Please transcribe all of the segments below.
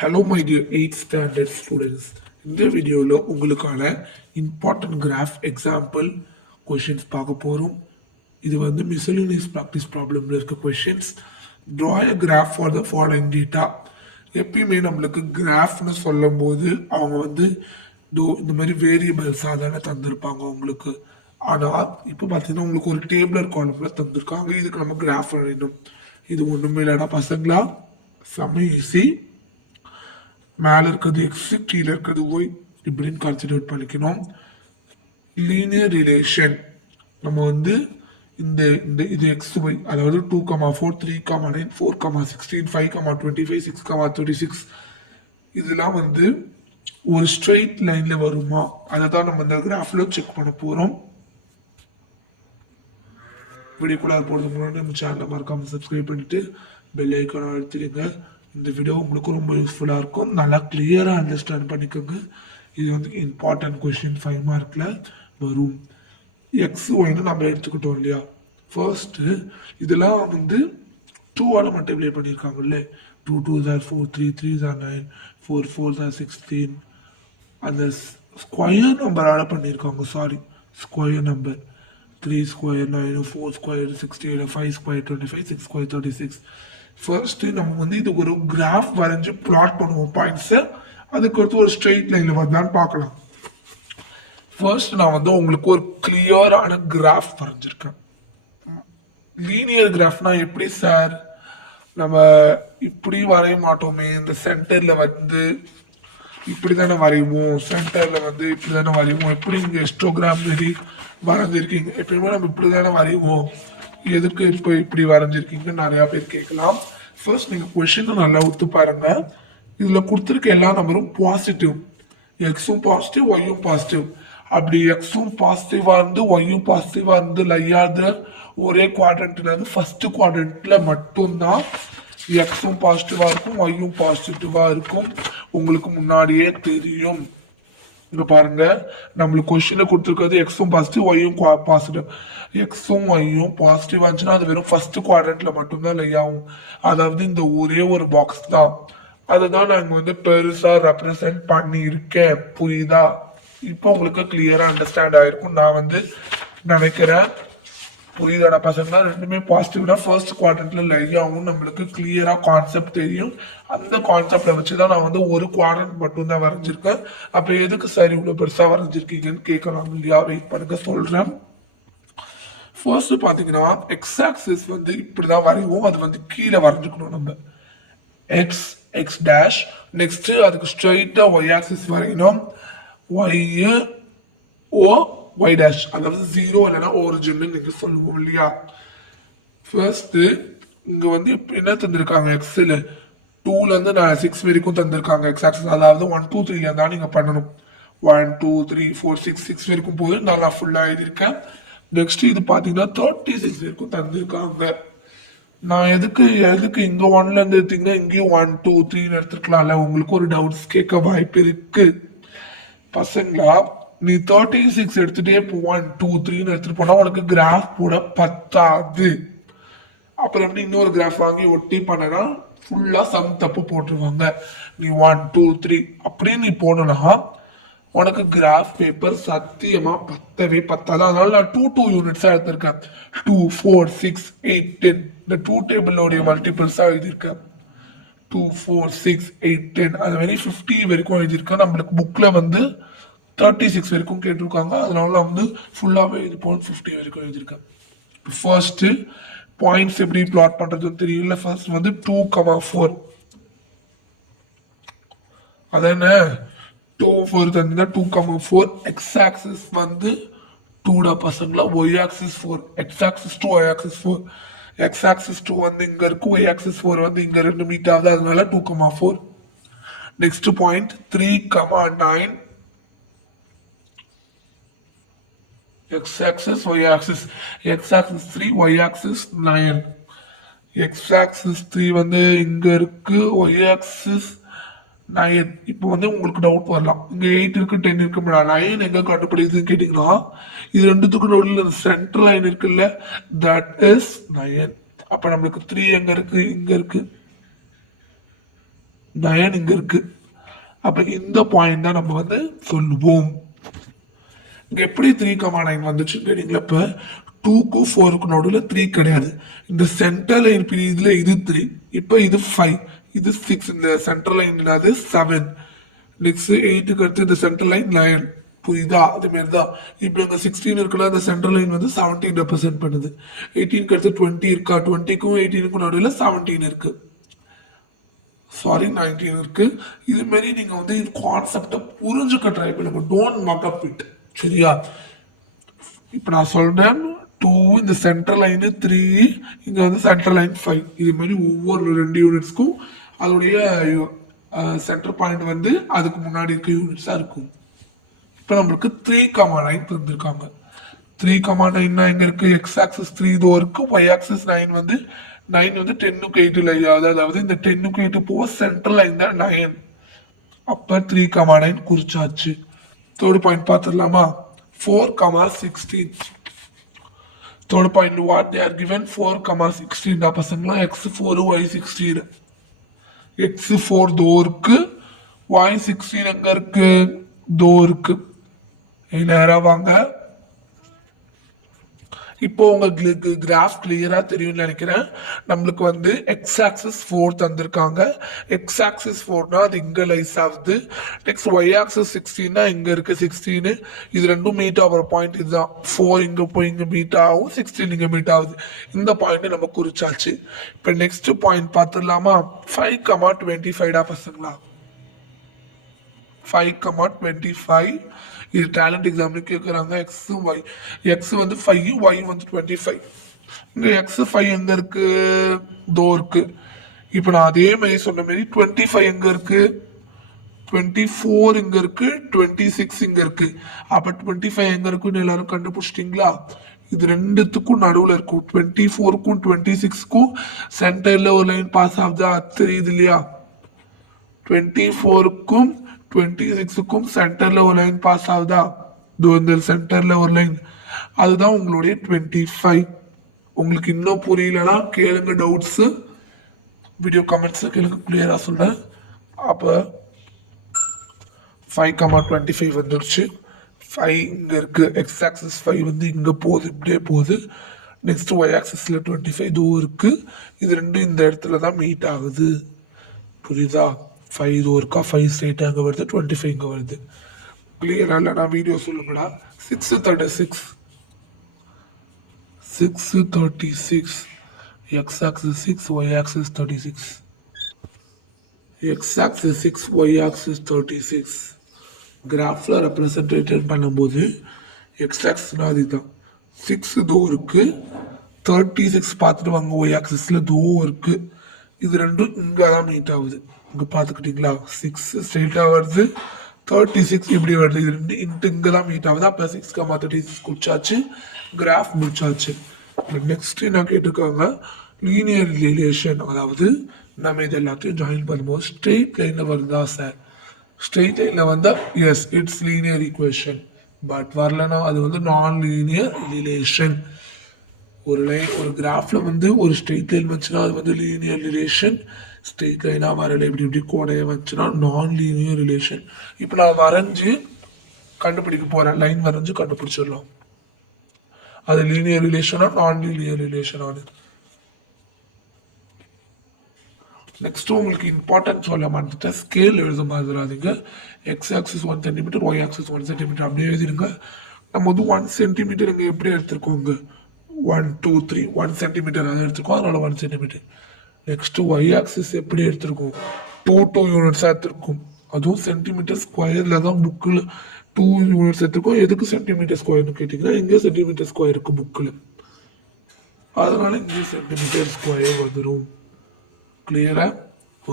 Hello my dear 8th standard students. இந்த வீடியோவில் உங்களுக்கான important graph example questions பார்க்க போகிறோம். இது வந்து miscellaneous practice problemல இருக்க questions. Draw a graph for the following data. எப்பயுமே நம்மளுக்கு கிராஃப்னு சொல்லும் போது அவங்க வந்து இந்த மாதிரி வேரியபிள்ஸாக தானே தந்திருப்பாங்க உங்களுக்கு. ஆனால் இப்போ பார்த்தீங்கன்னா உங்களுக்கு ஒரு டேபிளர் காலம்ல தந்திருக்காங்க. இதுக்கு நம்ம கிராஃப் எழுதணும். இது ஒன்றுமே இல்லைனா பசங்களா செம்ம ஈஸி. மேலே இருக்கிறது எக்ஸ் கீழே இருக்கிறது ஒய் இப்படின்னு கன்சிடர் பண்ணிக்கணும். லீனியர் ரிலேஷன் நம்ம வந்து இந்த இந்த இது எக்ஸ் ஒய் அதாவது 2,4 3,9 4,16 5,25 6,36 இதெல்லாம் வந்து ஒரு ஸ்ட்ரெயிட் லைன்ல வருமா அதை தான் நம்ம இந்த கிராஃப்ல செக் பண்ண போறோம். வீடியோக்குள்ள போறது முன்னாடி நம்ம சேனலை மறக்காம சப்ஸ்கிரைப் பண்ணிட்டு பெல் ஐக்கான அழுத்திடுங்க. இந்த வீடியோ உங்களுக்கு ரொம்ப யூஸ்ஃபுல்லாக இருக்கும். நல்லா கிளியராக அண்டர்ஸ்டாண்ட் பண்ணிக்கோங்க. இது வந்து இம்பார்ட்டன்ட் கொஸ்டின் 5 மார்க்கில் வரும். எக்ஸ் ஒய்னு நம்ம எடுத்துக்கிட்டோம் இல்லையா. ஃபர்ஸ்ட்டு இதெல்லாம் வந்து 2ஆல் multiply பண்ணியிருக்காங்கல்ல. 2 2s are 4 3 3s are 9 4 4s are 16. அந்த ஸ்கொயர் நம்பரால் பண்ணியிருக்காங்க. Square number 3 square 9 4 square 16 5 square 25 6 square 36. First நம்ம வந்து இது ஒரு கிராஃப் வரைஞ்சு பிளாட் பண்ணுவோம் பாயிண்ட்ஸை. அதுக்கடுத்து ஒரு ஸ்ட்ரெயிட் லைன்ல வருதான்னு பார்க்கலாம். ஃபர்ஸ்ட் நான் வந்து உங்களுக்கு ஒரு கிளியரான கிராஃப் வரைஞ்சிருக்கேன். லீனியர் கிராஃப்னா எப்படி சார், நம்ம இப்படி வரைய மாட்டோமே. இந்த சென்டர்ல வந்து இப்படி தானே வரைவோம், சென்டர்ல வந்து இப்படி தானே வரைவோம். எப்படி இங்க ஹிஸ்டோகிராம் மாரி வரைஞ்சிருக்கீங்க, எப்பயுமே நம்ம இப்படி தானே வரைவோம். எதுக்கு இப்போ இப்படி வரைஞ்சிருக்கீங்க நிறைய பேர் கேட்கலாம். ஃபர்ஸ்ட் நீங்க கொஸ்டினை நல்லா ஒத்து பாருங்க. இதுல கொடுத்துருக்க எல்லா நம்பரும் பாசிட்டிவ். எக்ஸும் பாசிட்டிவ் ஒய்யும் பாசிட்டிவ். அப்படி எக்ஸும் பாசிட்டிவா இருந்து ஒய்யும் பாசிட்டிவா இருந்து லையாத ஒரே குவாட்ரண்ட்ல ஃபர்ஸ்ட் குவாட்ரண்ட்ல மட்டும்தான் எக்ஸும் பாசிட்டிவா இருக்கும் ஒய்யும் பாசிட்டிவா இருக்கும். உங்களுக்கு முன்னாடியே தெரியும். இங்க பாருங்க, நம்மளுக்கு கொஸ்டின்ல கொடுத்துருக்கிறது எக்ஸும் பாசிட்டிவ் ஒய்யும் பாசிட்டிவ். எக்ஸும் ஒய்யும் பாசிட்டிவ் ஆச்சுன்னா அது வெறும் ஃபர்ஸ்ட் குவாட்ரண்ட்ல மட்டும்தான் லை ஆகும். அதாவது இந்த ஒரே ஒரு பாக்ஸ் தான். அதை தான் நாங்க வந்து பெருசா ரெப்ரசென்ட் பண்ணியிருக்கேன். புரியுதா? இப்போ உங்களுக்கு கிளியரா அண்டர்ஸ்டாண்ட் ஆயிருக்கும் நான் வந்து நினைக்கிறேன். புரியுதாடா பசங்களா? ரெண்டுமே பாசிட்டிவ்னா ஃபர்ஸ்ட் குவாட்ரண்ட்ல லை ஆகும். நம்மளுக்கு கிளியரா கான்செப்ட் தெரியும். அந்த கான்செப்டை வச்சுதான் நான் வந்து ஒரு குவாட்ரண்ட் மட்டும் தான் வரைஞ்சிருக்கேன். அப்ப எதுக்கு சார் இவ்வளவு பெருசா வரைஞ்சிருக்கீங்கன்னு கேட்கலாம் இல்லையா? வெயிட் பண்ணுங்க சொல்றேன். ஃபர்ஸ்ட் பாத்தீங்கன்னா எக்ஸ் ஆக்சிஸ் வந்து இப்படிதான் வரைவோம். அது வந்து கீழே வரைஞ்சுக்கணும் நம்ம. X X dash. நெக்ஸ்ட் அதுக்கு ஸ்ட்ரெயிட்டா ஒய் ஆக்சிஸ் வரையணும். ஒய் ஓ ஒய் டேஷ், அதாவது 0 இல்லைன்னா ஒரிஜின் நீங்க சொல்லுவோம் இல்லையா. ஃபர்ஸ்ட் இங்க வந்து என்ன தந்திருக்காங்க, எக்ஸ்ல 2ல இருந்து 6 வரைக்கும் தந்திருக்காங்க எக்ஸ் ஆக்சிஸ். அதாவது 1 2 3ல தான் நீங்க பண்ணணும். 1 2 3 4 6 வரைக்கும் போது நல்லா ஃபுல்லா எழுதியிருக்கேன். நெக்ஸ்ட் இது பாத்தீங்கன்னா 36 வரைக்கும் தந்திருக்காங்க. நான் எதுக்கு இங்க 1ல இருந்து எடுத்தீங்கன்னா இங்கேயும் 1 2 3 எடுத்துக்கலாம்ல. உங்களுக்கு ஒரு டவுட்ஸ் கேட்க வாய்ப்பு இருக்கு பசங்களா. நீ 36 எடுத்துட்டே 1 2 3 எடுத்துட்டு போனா உனக்கு கிராஃப் போட பத்தாது. அப்புறம் எப்படி இன்னொரு கிராஃப் வாங்கி ஒட்டி பண்ணனா ஃபுல்லா சம் தப்பு போட்டுருவாங்க. நீ 1 2 3 அப்படியே நீ போனா உனக்கு கிராஃப் பேப்பர் சத்தியமா பத்தவே பத்தாது. அதனால நான் 2 யூனிட்ஸா எடுத்திருக்கேன். 2 4 6 8 10 இந்த 2 டேபிளோடைய மல்டிபிள்ஸா எழுதியிருக்கேன். 2 4 6 8 10 அது மாதிரி 50 வரைக்கும் எழுதியிருக்கேன். நம்மளுக்கு புக்ல வந்து 36 வரைக்கும் கேட்டிருக்காங்க. அதனால வந்து ஃபுல்லாவே இது போல் 50 வரைக்கும் எழுதியிருக்கேன். ஃபர்ஸ்ட் பாயிண்ட்ஸ் எப்படி பிளாட் பண்றதுன்னு தெரியல. ஃபர்ஸ்ட் வந்து 2,4 அதானே 2 4 தந்தா 2,4 எக்ஸ் ஆக்சிஸ் வந்து 2 பசங்களா. Y axis 4 x axis 2 y axis 4 x axis 2 வந்து இங்க இருக்கு ஒய் ஆக்சிஸ் 4 வந்து இங்க ரெண்டு மீட் ஆகுது. அதனால 2,4. Next point 3,9 x-axis, y-axis, x-axis 3, y-axis 9. x-axis 3 வந்து இங்க இருக்கு, y-axis 9. இப்போ வந்து உங்களுக்கு டவுட் வரலாம், இங்க 8 இருக்கு 10 இருக்கு, 9 எங்க கண்டுபிடிக்குதுன்னு கேட்டீங்கன்னா இது ரெண்டுத்துக்கும் நடுவில் சென்டர் லைன் இருக்குல்ல, that is 9. அப்ப நம்மளுக்கு 3 எங்க இருக்கு, இங்க இருக்கு. 9 இங்க இருக்கு. அப்ப இந்த பாயிண்ட் தான் நம்ம வந்து சொல்லுவோம். இங்க எப்படி 3,9 வந்துச்சுன்னு கேட்டீங்களா? இப்ப 2க்கும் 4க்கும் நடுவில் 3 கிடையாது. இந்த சென்டர் லைன் பிரியுதுல இது 3, இப்ப இது 5, இது 6, இந்த சென்டர் லைன் அது 7, நெக்ஸ்ட் 8க்கு அடுத்து இந்த சென்டர் லைன் 9. புரியுதா? அது மாதிரி தான் இப்போ இங்க 16 இருக்குல்ல, அந்த சென்ட்ரல் லைன் வந்து 17 ரெப்ரசென்ட் பண்ணுது. 18க்கு அடுத்து 20 இருக்கா, 20க்கும் 18க்கும் நடுவில் 17 இருக்கு, சாரி 19 இருக்கு. இது மாதிரி நீங்க வந்து கான்செப்டை புரிஞ்சுக்க ட்ரை பண்ணுங்க. Don't mug up it. சரியா? இப்போ நான் சொல்றேன் 2, இந்த சென்ட்ரல் லைன் 3, இங்க வந்து சென்ட்ரல் லைன் 5. இது மாதிரி ஒவ்வொரு 2 யூனிட்ஸ்க்கும் அதோடைய சென்டர் பாயிண்ட் வந்து அதுக்கு முன்னாடி இருக்க யூனிட்ஸா இருக்கும். இப்போ நம்மளுக்கு 3,9 தந்திருக்காங்க. 3,9 எங்க இருக்கு? எக்ஸ் ஆக்சிஸ் 3 இதோ இருக்கு, ஒய் ஆக்சிஸ் 9 வந்து 10க்கு 8 லைன், அதாவது இந்த 10க்கு 8 போக சென்ட்ரல் லைன் தான் 9. அப்ப 3,9 குறிச்சாச்சு. தேர்ட் பாயிண்ட் பார்த்துடலாமா? 4,16. Third point what they are given 4,16 தான் பசங்களா. x4 y16. x4 தோ இருக்கு, y16 எங்க இருக்கு? தோ இருக்கு. நேரம் வாங்க. இப்போ உங்களுக்கு கிராஃப் கிளியரா தெரியும்னு நினைக்கிறேன். நம்மளுக்கு வந்து எக்ஸ் ஆக்சிஸ் 4 தந்திருக்காங்க. எக்ஸ் ஆக்சிஸ் 4னா அது இங்க லைஸ் ஆகுது. நெக்ஸ்ட் ஒய் ஆக்சிஸ் 16னா இங்க இருக்கு 16. இது ரெண்டும் மீட் ஆகிற பாயிண்ட் இதுதான். 4 இங்க போய் இங்க மீட் ஆகும், 16 இங்க மீட் ஆகுது. இந்த பாயிண்ட் நம்ம குறிச்சாச்சு. இப்போ நெக்ஸ்ட் பாயிண்ட் பார்த்துடலாமா? 5,25 பசங்களா. 5,25 இது டேலண்ட் எக்ஸாம்ல கேட்குறாங்க. எக்ஸ் வந்து 5, ஒய் வந்து 25. இங்க எக்ஸ் 5 எங்க இருக்கு? தோ இருக்கு. இப்போ நான் அதே மாதிரி சொன்ன மாதிரி 25 எங்க இருக்கு? 24 இங்க இருக்கு, 26 இங்க இருக்கு. அப்ப 25 எங்க இருக்குன்னு எல்லாரும் கண்டுபிடிச்சிட்டீங்களா? இது ரெண்டுத்துக்கும் நடுவுல இருக்கும். 24க்கும் 26க்கும் சென்டர்ல ஒரு லைன் பாஸ் ஆகுதா? தெரியுது இல்லையா? 24க்கும் 26க்கும் சென்டர்ல ஒரு லைன் பாஸ் ஆகுதா? இந்த சென்டர்ல ஒரு லைன், அதுதான் உங்களுடைய 25. உங்களுக்கு இன்னும் புரியலன்னா கேளுங்க, டவுட்ஸ் வீடியோ கமெண்ட்ஸ் கேளுங்க, கிளியரா சொல்றேன். அப்ப 5,25 வந்துருச்சு. 5 இங்க இருக்கு, எக்ஸ் ஆக்சிஸ் 5 வந்து இங்க போகுது, இப்படியே போகுது. நெக்ஸ்ட் ஒய் ஆக்சிஸ்ல 25 தூரம் இருக்கு. இது ரெண்டும் இந்த இடத்துல தான் மீட் ஆகுது. புரியுதா? 5 தூரம் இருக்கா, 5 ஸ்ட்ரைட் அங்கே வருது, 25 இங்கே வருது. கிளியரா இல்லைனா வீடியோ சொல்லுங்கடா. 636 X axis 6, Y axis 36. X axis 6, Y axis 36 கிராஃப்ல ரெப்ரசன்டேட் பண்ணும்போது எக்ஸ் ஆக்சிஸ்னா அதுதான் 6 தோ இருக்கு, 36 பார்த்துட்டு வாங்க. ஒய் ஆக்சிஸ்ல தோ இருக்கு. இது ரெண்டும் இங்கே தான் மீட் ஆகுது. இங்கே பார்த்துக்கிட்டீங்களா? 6 ஸ்ட்ரெயிட்டாக வருது, 36 இப்படி வருது. இது ரெண்டு இங்கே தான் மீட் ஆகுது. அப்போ 6,36 குடிச்சாச்சு, கிராஃப் முடிச்சாச்சு. நெக்ஸ்ட் என்ன கேட்டிருக்காங்க? Linear relation. அதாவது நம்ம இது எல்லாத்தையும் ஜாயின் பண்ணும்போது ஸ்ட்ரெயிட் லைனில் வருதா சார்? ஸ்ட்ரெயிட் லைனில் வந்தால் yes, it's linear equation. But வரலன்னா அது வந்து நான் லீனியர் ரிலேஷன். ஒரு லைன், ஒரு கிராஃப்ல வந்து ஒரு ஸ்ட்ரெயிட் லைன் வந்துச்சுன்னா அது வந்து லீனியர் ரிலேஷன். ஸ்ட்ரெயிட் லைனாக வரல, இப்படி இப்படி கோடையை வந்துச்சுன்னா நான் லீனியர் ரிலேஷன். இப்போ நான் வரைஞ்சி கண்டுபிடிக்க போகிறேன், லைன் வரைஞ்சி கண்டுபிடிச்சிடலாம் அது லீனியர் ரிலேஷனா நான் லீனியர் ரிலேஷனானு. நெக்ஸ்ட் உங்களுக்கு இம்பார்ட்டன்ட் சொல்ல மாட்டேன், ஸ்கேல் எழுத மாதிராதீங்க. X axis 1 centimetre, Y axis 1 centimetre அப்படியே எழுதிடுங்க. நம்ம வந்து 1 சென்டிமீட்டர் இங்கே எப்படி எடுத்துருக்கோங்க? 1 2 3 1 சென்டிமீட்டர் அதை எடுத்துருக்கோம், அதனால 1 சென்டிமீட்டர். நெக்ஸ்ட் ஒய் ஆக்சிஸ் எப்படி எடுத்திருக்கோம்? 2 யூனிட்ஸாக எடுத்திருக்கும், அதுவும் சென்டிமீட்டர் ஸ்கொயர்ல தான் புக்கில் 2 யூனிட்ஸ் எடுத்திருக்கோம். எதுக்கு சென்டிமீட்டர் ஸ்கொயர்னு கேட்டிங்கன்னா இங்கே சென்டிமீட்டர் ஸ்கொயர் இருக்கு புக்கில், அதனால இங்கே சென்டிமீட்டர் ஸ்கொயர் வந்துடும். கிளியரா?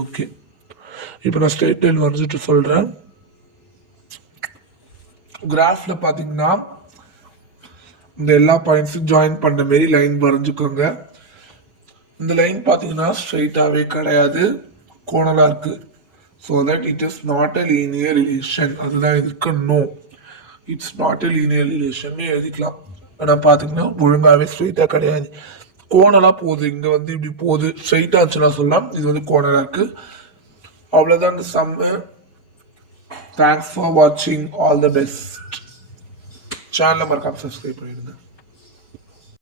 ஓகே. இப்போ நான் ஸ்ட்ரெயிட் லைன் வரைஞ்சிட்டு சொல்கிறேன். கிராஃபில் பார்த்தீங்கன்னா இந்த எல்லா பாயிண்ட்ஸும் ஜாயின் பண்ண மாரி லைன் வரைஞ்சிக்கோங்க. இந்த லைன் பார்த்தீங்கன்னா ஸ்ட்ரெயிட்டாகவே கிடையாது, கோணலாக இருக்குது. So that it is not a linear relation. அதுதான் இருக்கணும். It's not a linear relation எழுதிக்கலாம். ஆனால் பார்த்தீங்கன்னா ஒழுங்காகவே ஸ்ட்ரெயிட்டாக கிடையாது, கோணலாக போகுது. இங்கே வந்து இப்படி போகுது. ஸ்ட்ரெயிட்டாக இருந்துச்சுன்னா சொல்லலாம், இது வந்து கோணலாக இருக்குது. அவ்வளோதான் இந்த சம்மு. தேங்க்ஸ் ஃபார் வாட்சிங். All the best. சேனலை மறக்காம சப்ஸ்கிரைப் பண்ணிடுங்க.